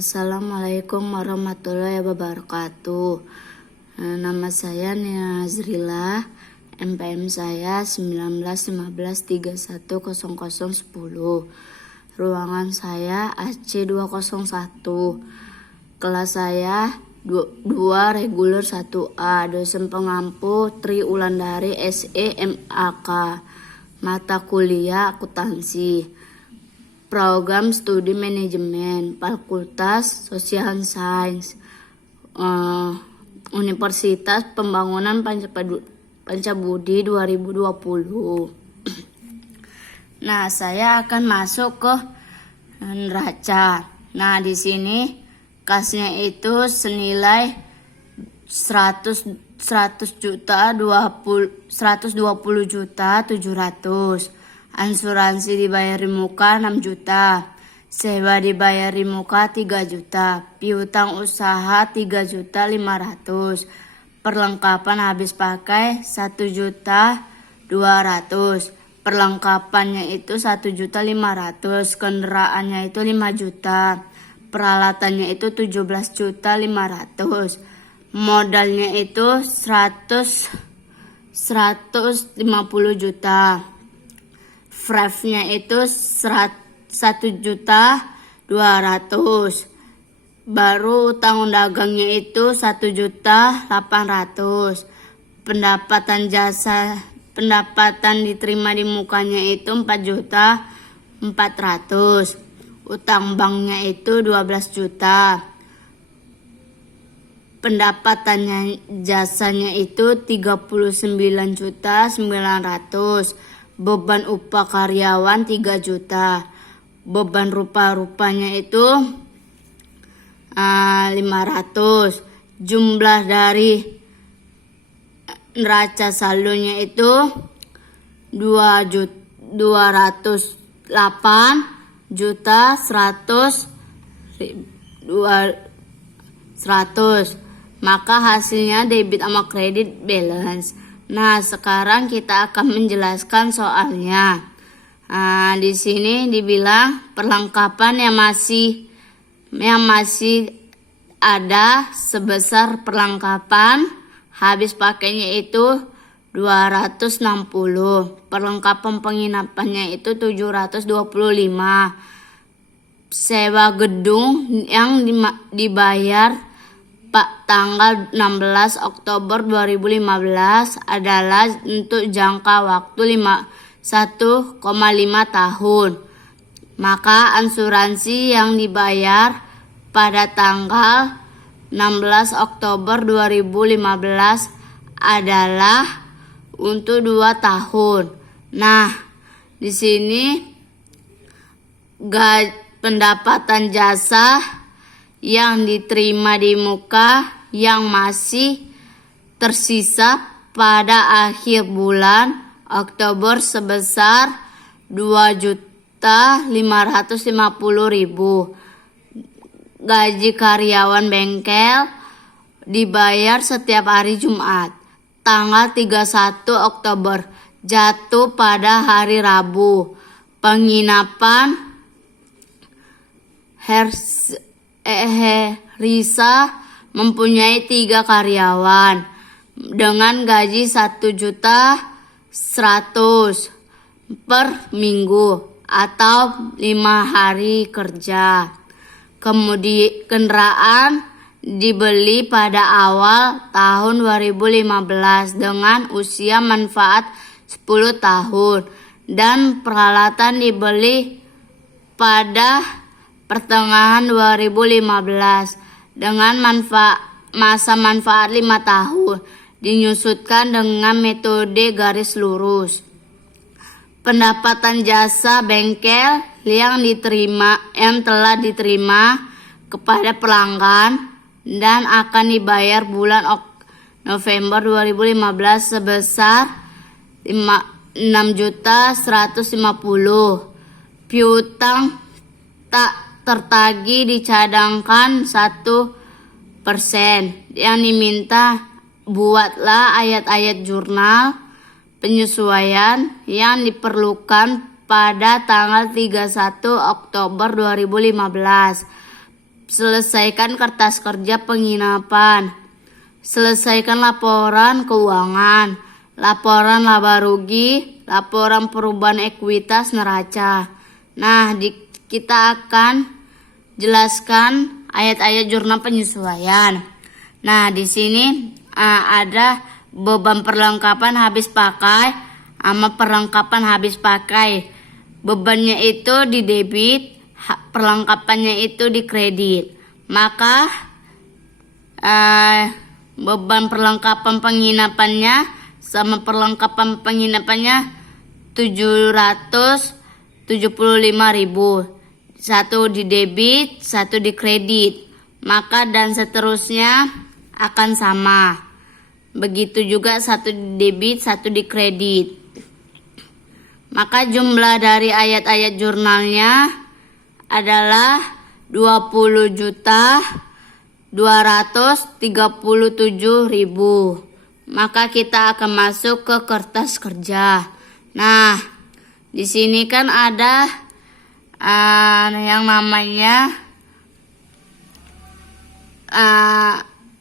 Assalamualaikum warahmatullahi wabarakatuh. Nama saya Nia Nazrila, NPM saya 1915310010. Ruangan saya AC201. Kelas saya 2 reguler 1A. Dosen pengampu Tri Ulandari SEMAK. Mata kuliah akuntansi. Program studi manajemen, Fakultas Social Science, Universitas Pembangunan Pancabudi 2020. Nah, saya akan masuk ke neraca. Nah, di sini kasnya itu senilai 120.700.000. Asuransi dibayar di muka 6 juta, sewa dibayar di muka 3 juta, piutang usaha 3.500.000, perlengkapan habis pakai 1.200.000, perlengkapannya itu 1.500.000, kendaraannya itu 5 juta, peralatannya itu 17.500.000, modalnya itu 150 juta. Frame-nya itu 1.200.000. Baru utang dagangnya itu 1.800.000. Pendapatan diterima di mukanya itu 4.400.000. Utang banknya itu 12 juta. Pendapatannya jasanya itu 39.900.000. Beban upah karyawan 3 juta. Beban rupa-rupanya itu 500. Jumlah dari neraca saldonya itu 208.100.000. Maka hasilnya debit sama kredit balance. Nah, sekarang kita akan menjelaskan soalnya. Di sini dibilang perlengkapan yang masih ada sebesar perlengkapan habis pakainya itu 260. Perlengkapan penginapannya itu 725. Sewa gedung yang dibayar tanggal 16 Oktober 2015 adalah untuk jangka waktu 1,5 tahun. Maka asuransi yang dibayar pada tanggal 16 Oktober 2015 adalah untuk 2 tahun. Nah, di sini pendapatan jasa yang diterima di muka yang masih tersisa pada akhir bulan Oktober sebesar 2.550.000. Gaji karyawan bengkel dibayar setiap hari Jumat. Tanggal 31 Oktober jatuh pada hari Rabu. Penginapan Risa mempunyai 3 karyawan dengan gaji 1.100.000 per minggu atau 5 hari kerja. Kemudian kendaraan dibeli pada awal tahun 2015 dengan usia manfaat 10 tahun dan peralatan dibeli pada pertengahan 2015 dengan masa manfaat 5 tahun, dinyusutkan dengan metode garis lurus. Pendapatan jasa bengkel yang telah diterima kepada pelanggan dan akan dibayar bulan November 2015 sebesar 6.150.000. Piutang tak tertagih dicadangkan 1%. Yang diminta buatlah ayat-ayat jurnal penyesuaian yang diperlukan pada tanggal 31 Oktober 2015. selesaikan kertas kerja penginapan, selesaikan laporan keuangan, laporan laba rugi, laporan perubahan ekuitas neraca. Nah, kita akan jelaskan ayat-ayat jurnal penyesuaian. Nah, di sini ada beban perlengkapan habis pakai sama perlengkapan habis pakai. Bebannya itu di debit, perlengkapannya itu di kredit. Maka beban perlengkapan penginapannya sama perlengkapan penginapannya 775.000. Satu di debit, satu di kredit. Maka dan seterusnya akan sama. Begitu juga satu di debit, satu di kredit. Maka jumlah dari ayat-ayat jurnalnya adalah 20.237.000. Maka kita akan masuk ke kertas kerja. Nah, di sini kan ada yang namanya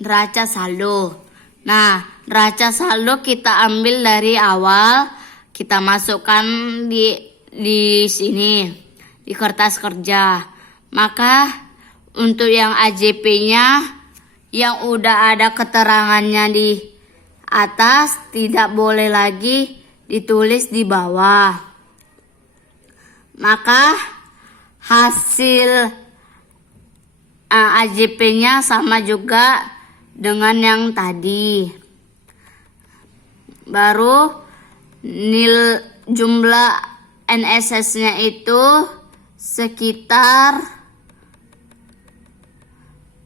neraca saldo. Nah, neraca saldo kita ambil dari awal, kita masukkan di sini di kertas kerja. Maka untuk yang AJP-nya yang udah ada keterangannya di atas tidak boleh lagi ditulis di bawah. Maka hasil AJP-nya sama juga dengan yang tadi. Baru jumlah NSS-nya itu sekitar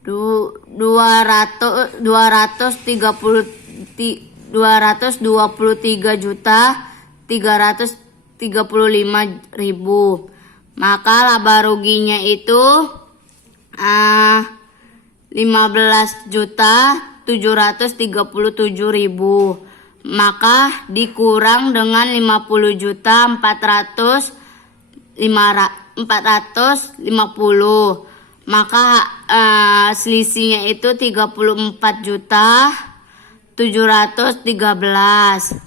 223.335.000. Maka laba ruginya itu 15.737.000. Maka dikurang dengan 50.450. Maka selisihnya itu 34.713.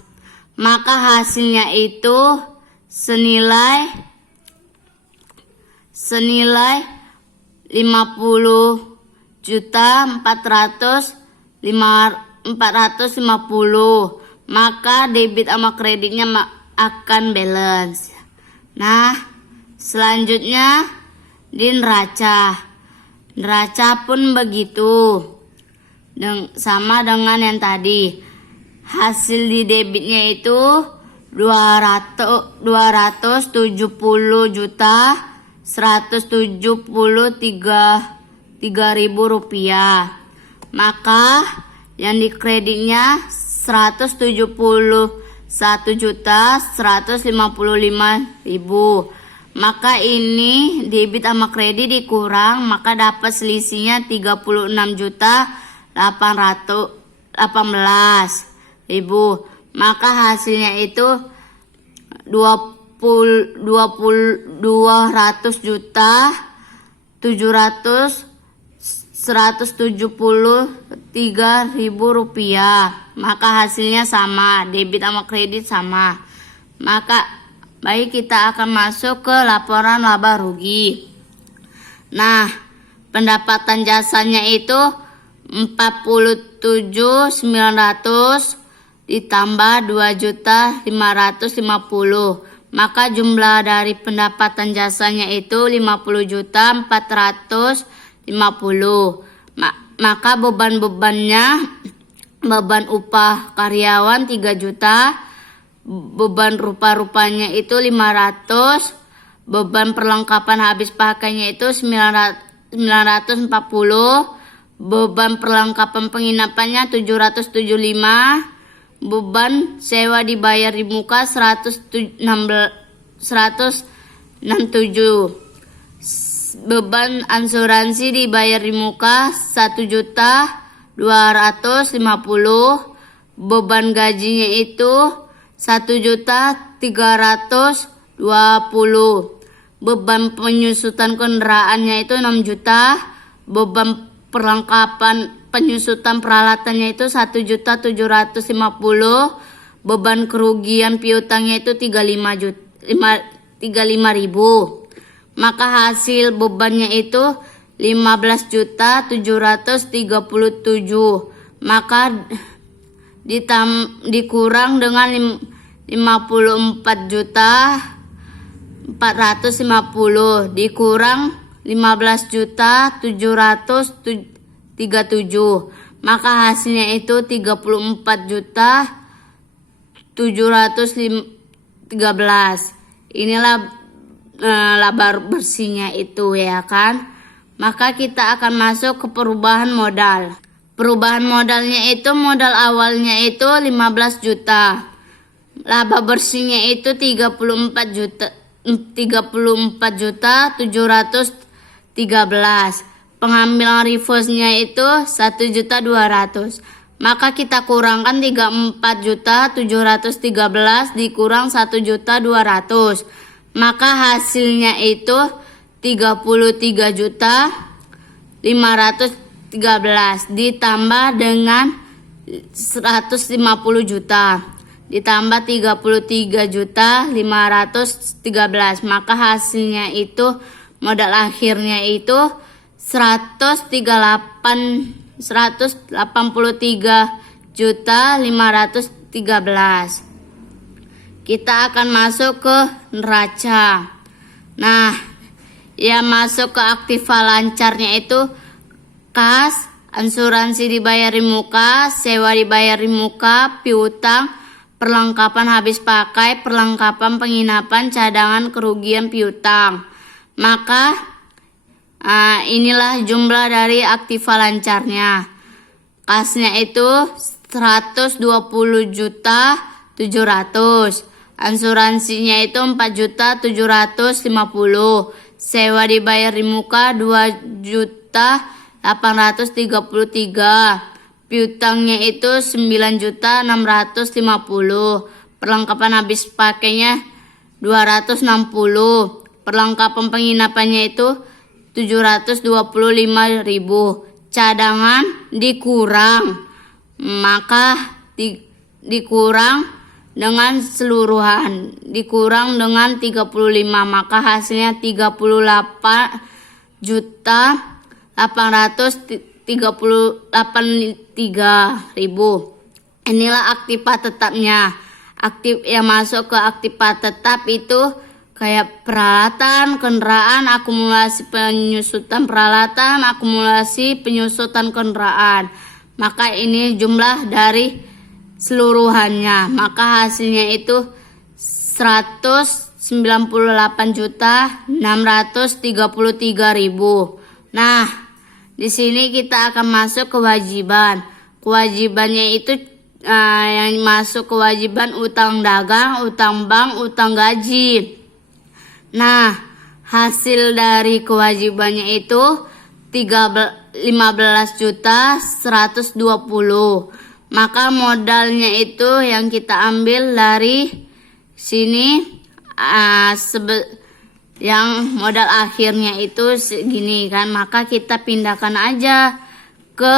Maka hasilnya itu senilai 50.450. Maka debit sama kreditnya akan balance. Nah, selanjutnya di neraca. Neraca pun begitu. Sama dengan yang tadi. Hasil di debitnya itu 270.173.000 rupiah. Maka yang di kreditnya 171.155.000. Maka ini debit sama kredit dikurang, maka dapat selisihnya 36.818.000. Maka hasilnya itu 200.773.000 rupiah. Maka hasilnya sama, debit sama kredit sama. Maka baik, kita akan masuk ke laporan laba rugi. Nah, pendapatan jasanya itu 47.900 ditambah 2.550. Maka jumlah dari pendapatan jasanya itu 50.450. Maka beban-bebannya, beban upah karyawan 3 juta, beban rupa-rupanya itu 500, beban perlengkapan habis pakainya itu 940, beban perlengkapan penginapannya 775, beban sewa dibayar di muka 167, beban asuransi dibayar di muka 1.250.000, beban gajinya itu 1.320.000, beban penyusutan kendaraannya itu 6 juta, beban perlengkapan penyusutan peralatannya itu 1.750.000, beban kerugian piutangnya itu 35.000. Maka hasil bebannya itu 15.737.000. Maka dikurang dengan 54.450 dikurang 15.737, maka hasilnya itu 34.713. Inilah laba bersihnya itu, ya kan. Maka kita akan masuk ke perubahan modal. Perubahan modalnya itu, modal awalnya itu 15 juta. Laba bersihnya itu 34.713. Pengambilan reverse-nya itu 1.200.000. Maka kita kurangkan 34.713 dikurang 1.200.000. Maka hasilnya itu 33.513 ditambah dengan 150 juta. Ditambah 33.513, maka hasilnya itu modal akhirnya itu 183.513. Kita akan masuk ke neraca. Nah, yang masuk ke aktiva lancarnya itu kas, asuransi dibayar di muka, sewa dibayar di muka, piutang, perlengkapan habis pakai, perlengkapan penginapan, cadangan, kerugian piutang. Maka inilah jumlah dari aktiva lancarnya. Kasnya itu 120.700.000. Asuransinya itu 4.750.000. Sewa dibayar di muka 2.833.000. Piutangnya itu 9.650.000. Perlengkapan habis pakainya 260. Perlengkapan penginapannya itu 725.000. Cadangan dikurang, maka dikurang dengan seluruhan, dikurang dengan 35, maka hasilnya 38.833.000. Inilah aktiva tetapnya. Aktif yang masuk ke aktiva tetap itu kayak peralatan, kendaraan, akumulasi penyusutan peralatan, akumulasi penyusutan kendaraan. Maka ini jumlah dari seluruhannya. Maka hasilnya itu 198.633.000. Nah, di sini kita akan masuk kewajiban. Kewajibannya itu yang masuk kewajiban utang dagang, utang bank, utang gaji. Nah, hasil dari kewajibannya itu 15.120. Maka modalnya itu yang kita ambil dari sini, yang modal akhirnya itu segini kan. Maka kita pindahkan aja ke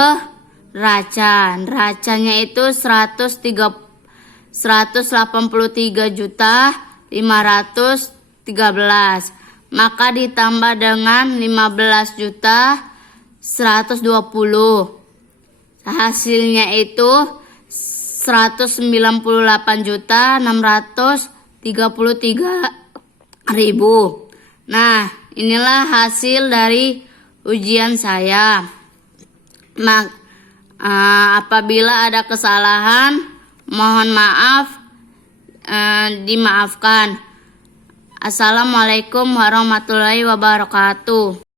neraca. Neracanya itu 183.513. Maka ditambah dengan 15.120. Hasilnya itu 198.633.000. Nah, inilah hasil dari ujian saya. Apabila ada kesalahan, mohon maaf, dimaafkan. Assalamualaikum warahmatullahi wabarakatuh.